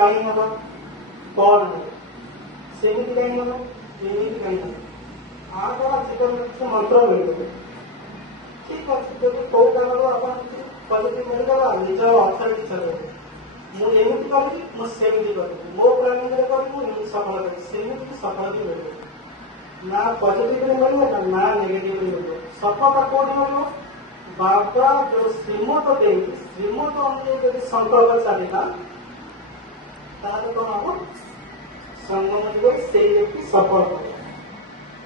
कहीं हम कौन है सेमिति कहीं हम एमिति कहीं हम आ द्वारा जीवन में किसी मंत्र मिले ठीक अच्छे जब कौ कारण अपन पॉजिटिव मिलगला निज अथॉरिटी चले मु एमिति करी मु सेमिति करी मो प्लानिंग रे करी मु एमिति सफल करी सेमिति सफलता मिले ना पॉजिटिव रे मिले ना नेगेटिव रे मिले सफलता कोडी मिले बाबा जो श्रीमत दे श्रीमत अनुसार यदि संकल्प चलेगा ताहले कोन हम संगम से व्यक्ति सफल हो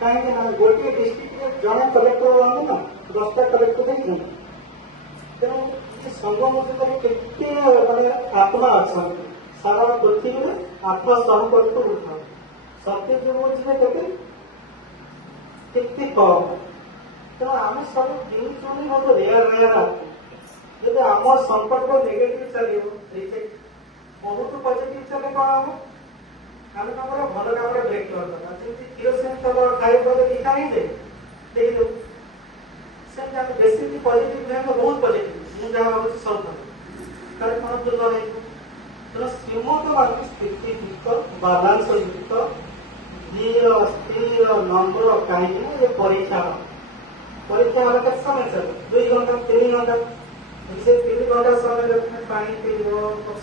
कहीं गोटे डिस्ट्रिक्ट में जड़े कलेक्टर आने ना 10टा कलेक्टर नहीं तेणु संगम केते माने आत्मा अच्छा सारा पृथ्वी में आत्मा संपर्क उठा सत्य जो केते केते कम तेणु आम सब जीवन बहुत रेयर रेयर आते जब आम संपर्क नेगेटिव चलो बहुत पॉजिटिव चले कौन हम भल काम ब्रेक करदे किरोसिन तेल खाई लिखा नहीं दे बेसी पॉजिटिव बहुत पॉजिटिव मुझे भावी सब भल कौन भूल रही तेना श्रीमत मान स्थिति युक्त बालांस युक्त धीर स्थिर नम्र कहीं परीक्षा परीक्षा वाला केते समय चले 2 घंटा 3 घंटा से 3 घंटा समय पानी पीब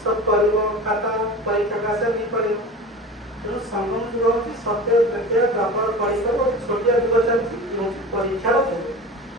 सब कर खाता परीक्षा का नहीं पड़े तेणु संगम जो सत्य प्रत्यय प्रबल परीक्षा छोटिया दिवस परीक्षा